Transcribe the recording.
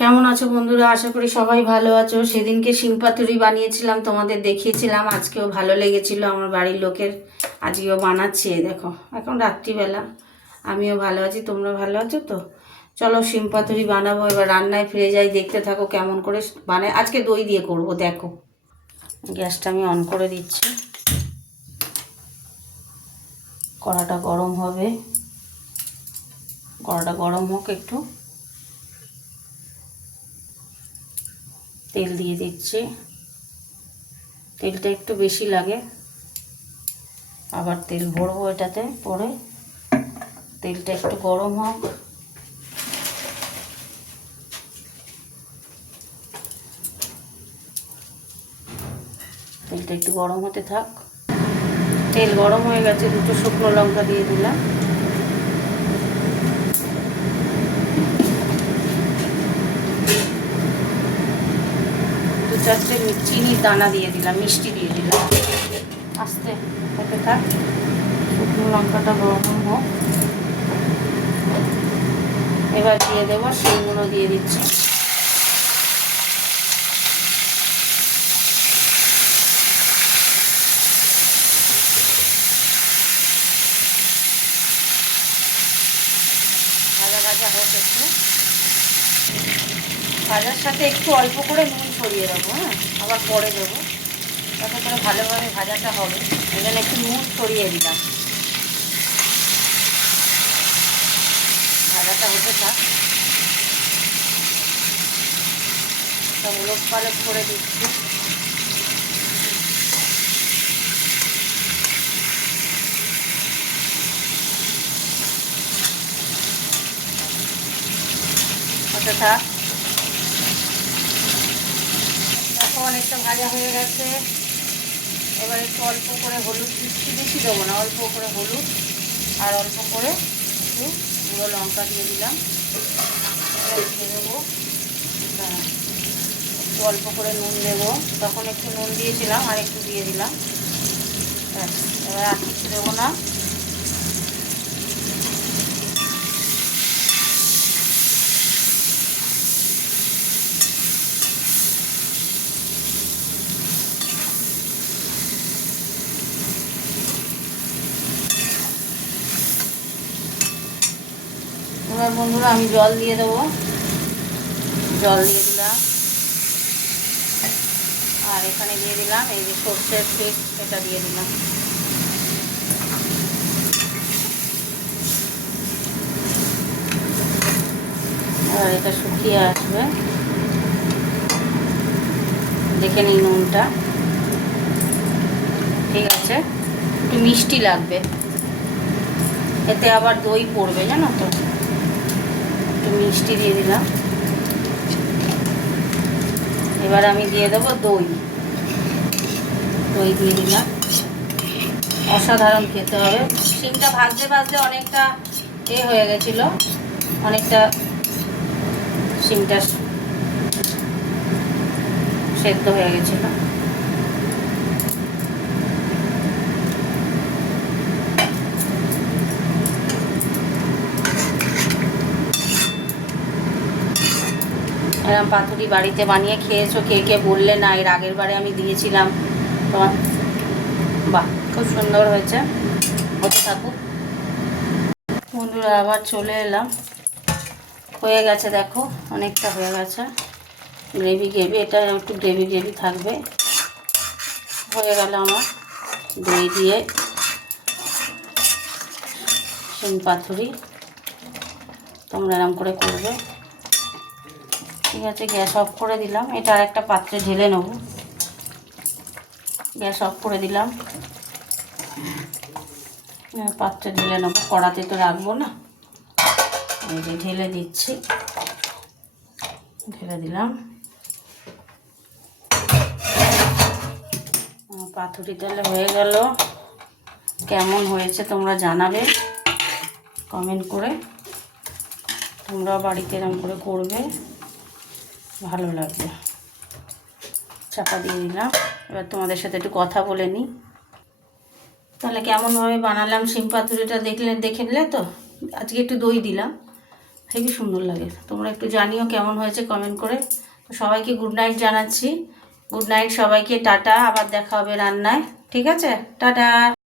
কেমন আছো বন্ধুরা? আশা করি সবাই ভালো আছো। সেদিনকে শিম পাতুরি বানিয়েছিলাম, তোমাদের দেখিয়েছিলাম। আজকেও ভালো লেগেছিল আমার বাড়ির লোকের। আজকেও বানাচ্ছি, এই দেখো এখন রাত্রিবেলা। আমিও ভালো আছি, তোমরা ভালো আছো তো? চলো শিম পাতুরি বানাবো। এবার রান্নায় ফিরে যাই, দেখতে থাকো কেমন করে বানাই। আজকে দই দিয়ে করব, দেখো। গ্যাসটা আমি অন করে দিচ্ছি, কড়াটা গরম হবে। কড়াটা গরম হোক একটু, তেল দিয়ে দিচ্ছি। তেলটা একটু বেশি লাগে, আবার তেল ভরবো এটাতে পরে। তেলটা একটু গরম হোক। তেলটা একটু গরম হতে থাক। তেল গরম হয়ে গেছে, দুটো শুকনো লঙ্কা দিয়ে দিলাম। দু চারটে চিনির দানা দিয়ে দিলাম, মিষ্টি দিয়ে দিলাম। আস্তে হতে থাক, শুকনো লঙ্কাটা গরম হোক। এবার দিয়ে দেবো শিমগুলো, দিয়ে দিচ্ছি। ভাজা ভাজা হোক একটু। ভাজার সাথে একটু অল্প করে নুন ছড়িয়ে দেবো, হ্যাঁ, আবার পরে দেবো, তাতে করে ভালোভাবে ভাজাটা হবে। এখানে একটু নুন ছড়িয়ে দিলাম। ভাজাটা হতে থাক। সব উলট পালট করে দিচ্ছি। হতে থাক। দেখো অনেকটা ভাজা হয়ে গেছে। এবার একটু অল্প করে হলুদ দিচ্ছি, বেশি দেবো না, অল্প করে হলুদ আর অল্প করে একটু গুঁড়ো লঙ্কা দিয়ে দিলাম। এবার দিয়ে দেবো, একটু অল্প করে নুন দেবো। তখন একটু নুন দিয়েছিলাম, আর একটু দিয়ে দিলাম। এবার আর কিছু দেবো না। এবার বন্ধুরা আমি জল দিয়ে দেবো। জল দিয়ে দিলাম, আর এখানে দিয়ে দিলাম এই যে সর্ষের তেল, এটা দিয়ে দিলাম। আর এটা শুকিয়ে আসবে, দেখে নিই নুনটা ঠিক আছে। একটু মিষ্টি লাগবে, এতে আবার দই পড়বে, জানো তো। একটু মিষ্টি দিয়ে দিলাম। এবার আমি দিয়ে দেবো দই। দই দিয়ে দিলাম। অসাধারণ খেতে হবে। শিমটা ভাজতে ভাজতে অনেকটা হয়ে গেছিলো, অনেকটা শিমটা সেদ্ধ হয়ে গেছিল। এরকম পাতুরি বাড়িতে বানিয়ে খেয়েছো কে কে বললে না? এর আগের বারে আমি দিয়েছিলাম তোমার। বাহ, খুব সুন্দর হয়েছে। হতে থাকুক বন্ধুরা। আবার চলে এলাম, হয়ে গেছে দেখো, অনেকটা হয়ে গেছে। গ্রেভি গ্রেভি, এটা একটু গ্রেভি গ্রেভি থাকবে। হয়ে গেল আমার দই দিয়ে শিম পাতুরি। তোমরা এরকম করে করবে, ঠিক আছে। গ্যাস অফ করে দিলাম। এটা আর একটা পাত্রে ঢেলে নেব। গ্যাস অফ করে দিলাম, পাত্রে ঢেলে নেব। কড়াতে তো রাখবো না, এই যে ঢেলে দিচ্ছি। ঢেলে দিলাম। পাতুরি তাহলে হয়ে গেল। কেমন হয়েছে তোমরা জানাবে কমেন্ট করে। তোমরাও বাড়িতে এরকম করে করবে, ভালো লাগবে। চাপা দিয়ে দিলাম। এবার তোমাদের সাথে একটু কথা বলে নিই। তাহলে কেমনভাবে বানালাম শিম পাতুরিটা দেখে নিলে তো। আজকে একটু দই দিলাম, হেবি সুন্দর লাগে। তোমরা একটু জানিও কেমন হয়েছে কমেন্ট করে। তো সবাইকে গুড নাইট জানাচ্ছি। গুড নাইট সবাইকে, টাটা। আবার দেখা হবে রান্নায়, ঠিক আছে? টাটা।